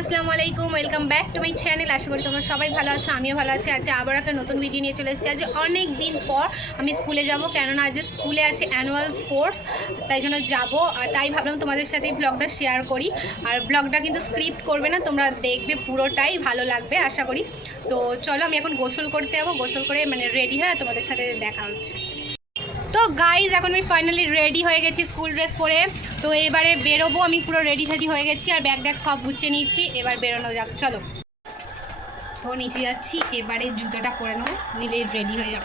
আসসালামু আলাইকুম welcome back to my channel আশা করি তোমরা সবাই ভালো আছো, আমিও ভালো আছি। আজ আবার একটা নতুন ভিডিও নিয়ে চলে এসেছি। আজ অনেক দিন পর আমি স্কুলে যাব, কেননা আজ স্কুলে আছে অ্যানুয়াল স্পোর্টস তাই জন্য যাব। আর তাই ভাবলাম তোমাদের সাথে ব্লগটা শেয়ার করি। আর ব্লগটা কিন্তু স্ক্রিপ্ট করবে না, তোমরা দেখবে পুরোটাই, ভালো লাগবে, আশা করি। তো চলো, আমি এখন গোসল করতে যাব। গোসল করে মানে রেডি হয়ে তোমাদের সাথে দেখা হচ্ছে। তো গাইজ এখন আমি ফাইনালি রেডি হয়ে গেছি স্কুল ড্রেস পরে। তো এবারে বেরোবো, আমি পুরো রেডি টেডি হয়ে গেছি আর ব্যাগ ব্যাগ সব গুছিয়ে নিয়েছি। এবার বেরোনো যাক, চলো। তো নিচে যাচ্ছি, এবারে জুতোটা পরে নেব নিলে রেডি হয়ে যাব।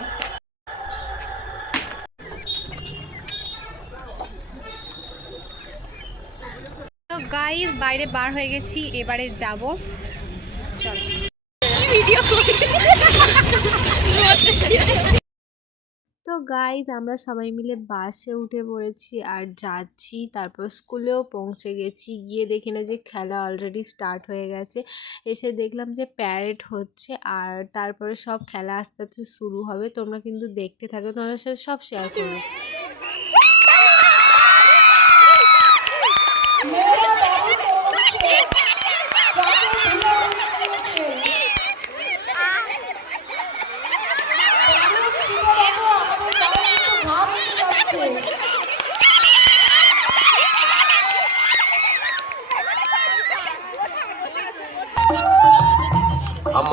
তো গাইজ বাইরে বার হয়ে গেছি, এবারে যাব। চলো। ভিডিও তো গাইজ আমরা সবাই মিলে বাসে উঠে পড়েছি আর যাচ্ছি। তারপর স্কুলেও পৌঁছে গেছি। গিয়ে দেখি না যে খেলা অলরেডি স্টার্ট হয়ে গেছে। এসে দেখলাম যে প্যারেড হচ্ছে আর তারপরে সব খেলা আস্তে আস্তে শুরু হবে। তোমরা কিন্তু দেখতে থাকো, তোমাদের সাথে সব শেয়ার করব।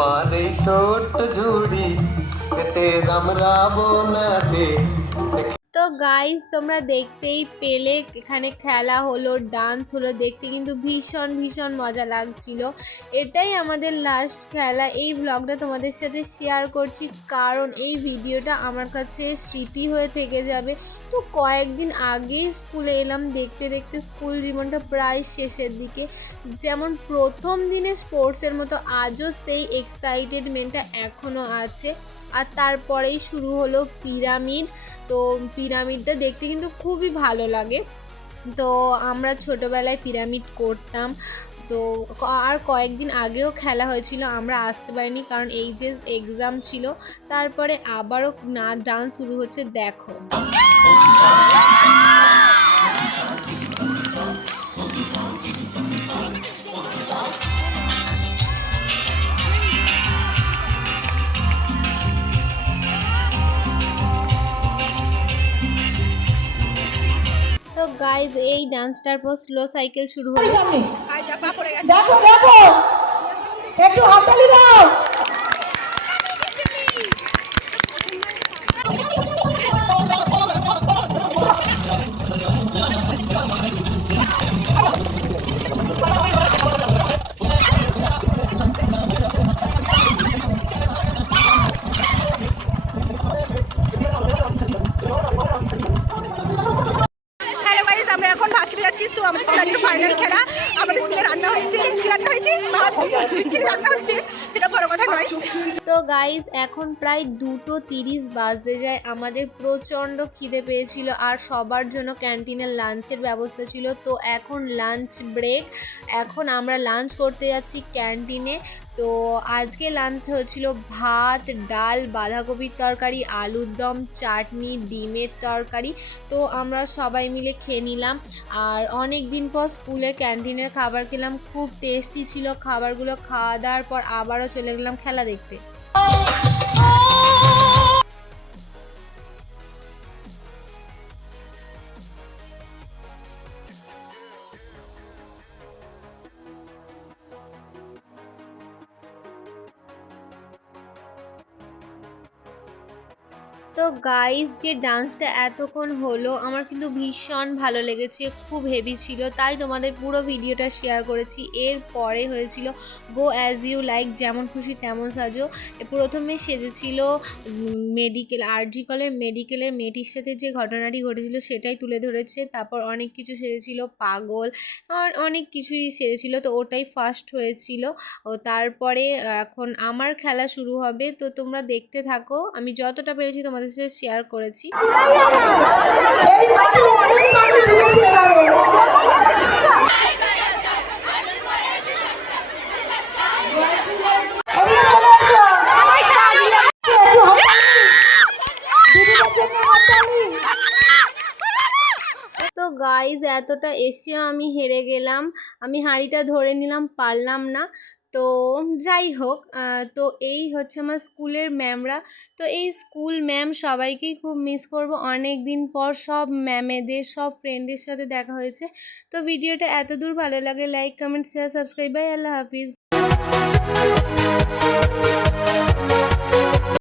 আমার এই ছোট্ট ঝুড়ি এতে রামরাবো না দে তো গাইজ তোমরা দেখতেই পেলে, এখানে খেলা হলো ডান্স হলো, দেখতে কিন্তু ভীষণ ভীষণ মজা লাগছিল। এটাই আমাদের লাস্ট খেলা। এই ব্লগটা তোমাদের সাথে শেয়ার করছি কারণ এই ভিডিওটা আমার কাছে স্মৃতি হয়ে থেকে যাবে। তো কয়েকদিন আগেই স্কুলে এলাম, দেখতে দেখতে স্কুল জীবনটা প্রায় শেষের দিকে। যেমন প্রথম দিনে স্পোর্টসের মতো আজও সেই এক্সাইটেডমেন্টটা এখনও আছে। আর তারপরেই শুরু হলো পিরামিড। তো পিরামিডটা দেখতে কিন্তু খুবই ভালো লাগে। তো আমরা ছোটোবেলায় পিরামিড করতাম। তো আর কয়েকদিন আগেও খেলা হয়েছিল, আমরা আসতে পারিনি কারণ এইচএস এক্সাম ছিল, তারপরে আবারও না, ডান্স শুরু হচ্ছে, দেখো। তো গাইজ এই ডান্সটার পর স্লো সাইকেল শুরু হলো। সামনে। দেখো দেখো। একটু হাততালি দাও। আমাদের স্কুলে আজকে ফাইনাল খেলা। আমাদের স্কুলে রান্না হয়েছে, কি রান্না হয়েছে? রান্না হচ্ছে? সেটা বড় কথা নয়। তো গাইজ এখন প্রায় দুটো তিরিশ বাজতে যায়। আমাদের প্রচণ্ড খিদে পেয়েছিল আর সবার জন্য ক্যান্টিনের লাঞ্চের ব্যবস্থা ছিল। তো এখন লাঞ্চ ব্রেক এখন আমরা লাঞ্চ করতে যাচ্ছি ক্যান্টিনে তো আজকে লাঞ্চ হয়েছিল ভাত, ডাল, বাঁধাকপির তরকারি, আলুর দম, চাটনি, ডিমের তরকারি। তো আমরা সবাই মিলে খেয়ে নিলাম। আর অনেক দিন পর স্কুলে ক্যান্টিনের খাবার খেলাম। খুব টেস্টি ছিল খাবারগুলো। খাওয়া দাওয়ার পর আবারও চলে গেলাম খেলা দেখতে। তো গাইস যে ডান্সটা এতক্ষণ হলো, আমার কিন্তু ভীষণ ভালো লেগেছে, খুব হেভি ছিল, তাই তোমাদের পুরো ভিডিওটা শেয়ার করেছি। এর পরে হয়েছিল গো অ্যাজ ইউ লাইক যেমন খুশি তেমন সাজো। প্রথমে সেজেছিল মেডিকেল আরজি কলের মেডিকেলের মেয়েটির সাথে যে ঘটনাটি ঘটেছিল, সেটাই তুলে ধরেছে। তারপর অনেক কিছু সেজেছিল, পাগল, আর অনেক কিছুই সেজেছিল, তো ওটাই ফার্স্ট হয়েছিল। ও তারপরে এখন আমার খেলা শুরু হবে, তো তোমরা দেখতে থাকো। আমি যতটা পেরেছি তোমাদের সাথে শেয়ার করেছি এই মাঠে অনেক মানুষ দিয়েছে আরও। এদিকে চলে এসো। একটু হাততালি। দিদিদের জন্য হাততালি। তো গাই গাইজ এতটা এসেও আমি হেরে গেলাম। আমি হাঁড়িটা ধরে নিলাম, পারলাম না। তো যাই হোক তো এই হচ্ছে আমার স্কুলের ম্যামরা। তো এই স্কুল ম্যাম সবাইকেই খুব মিস করব। অনেক দিন পর সব ম্যামেদের, সব ফ্রেন্ডের সাথে দেখা হয়েছে। তো ভিডিওটা এত দূর ভালো লাগে like comment share subscribe bye আল্লাহ হাফিজ।